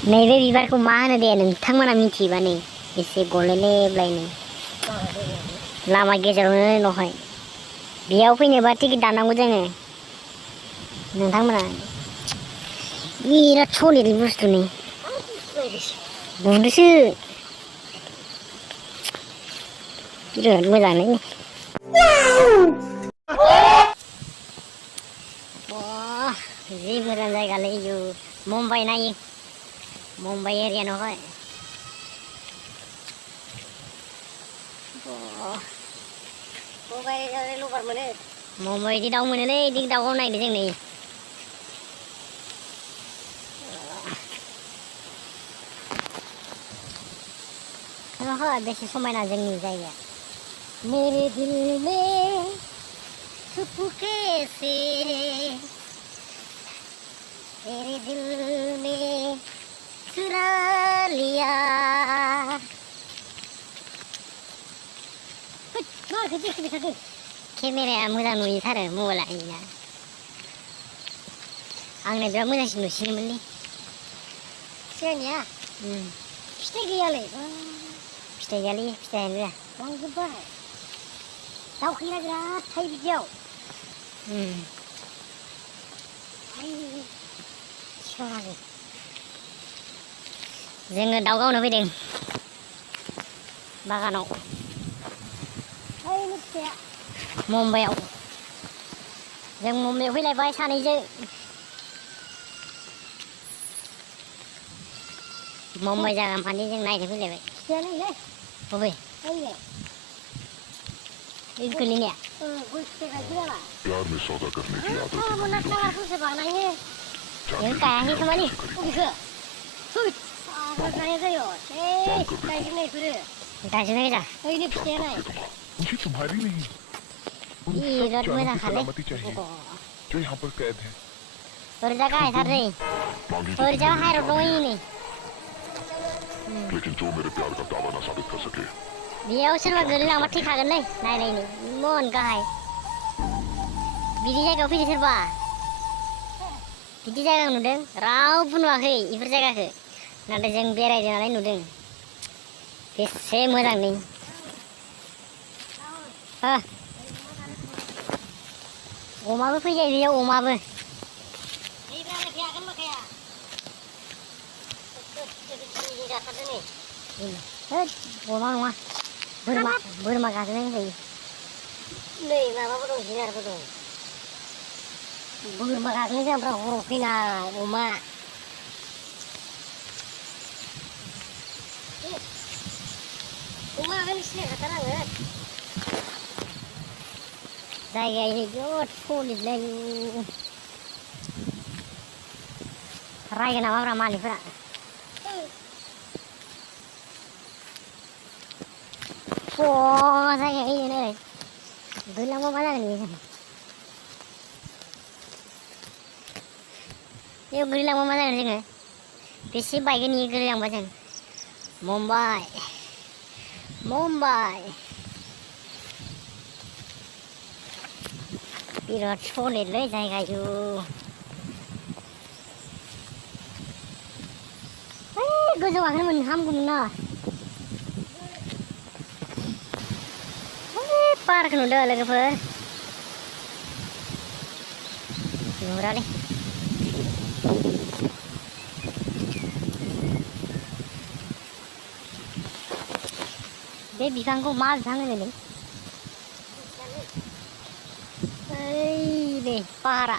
नैबे बिबारखौ मा होनो दे नोंथांमोना मिथियोबा नै एसे गलेलेबलायनो लामा गेजेरावनो न'हाय बेयाव फैनोबा टिकेट दाननांगौ जोङो नोंथांमोना बिराद सलिड बुस्थु नै बुदोसो बिराद मोजाङै जि मोजां जायगालै इयो मुम्बाइ नायो मुम्बाइ एरिया नहय मुम्बाइ लबार मोनो मुम्बाइ इदि दाउ मोनोलै इदि दाउगाव नायदो जों नै बेसे समायना जोंनि जायगाया मेरे दिल में चुपके से तेरे दिल में चुरा लिया केमेराया मोजां नुयोथारो मबाइला इना आंनो बिराद मोजांसिन नुसिनोमोनलै सिगांनिया फिथाइ गैयालै फिथाइ गैयालै फिथाइयानो गैया लांजोब्बाय दाउखैया बिराद थायो बिदियाव जोङो दाउ गावनो फैदों बागानाव मुम्बाइआव जों मुम्बाइआव फैलायबाय सानैजों मुम्बाइ जागा माने जों नायनो फैलायबाय बबे गोलैनाया प्यार में सौदा करने की आदत है नों गायाखै खोमालै गायजोबनाय गोजा मुझे तुम्हारी नहीं उन सब बिराद जानों की मोजांखालै सलामती चाहिए जो यहाँ पर कैद है ओरैजा गाहायथारलै मांगी तो ओरैजा तुमने हाइरड मेरी दङ जान नै लेकिन जो मेरे प्यार का दावा ना साबित कर सके बेयाव सोरबा गोलैलांबा थैखागोनलै नायनायनो इमान गाहाय बिदि जायगायाव फैदो सोरबा बिदि जायगा नुदों रावबो नुवाखै इफोर जायगाखौ नाथाय जों बेरायदों नालाय नुदों बेसे मोजां नै अमाबो फैजायो बेयाव अमाबो अमा नङा बोरमा गाखोनाय जायो नै माबाबो दं जुनारबो दं बोरमा गाखोनाय जाग्रा हराव फैनाय अमा अमा गाखोनो सिनायखाथार आङो जायगाया बिराद सलिडलै रायगोन नामाब्रा मालिकफोरा जायगाया ओरैनो गोलैलांबा मा जागोन बेयो बेयाव गोलैलांबा मा जागोन जोङो बेसे बायगोन इयो गोलैलांबा जों मुम्बाइ बिराद सलिडलै जायगाया गोजौ गाखोनो हामगौमोन ना पाहारखौ नुदों लोगोफोर नुहुरालै बे बिफांखौ मा बिफां होनोलै ओइ नै पाहारा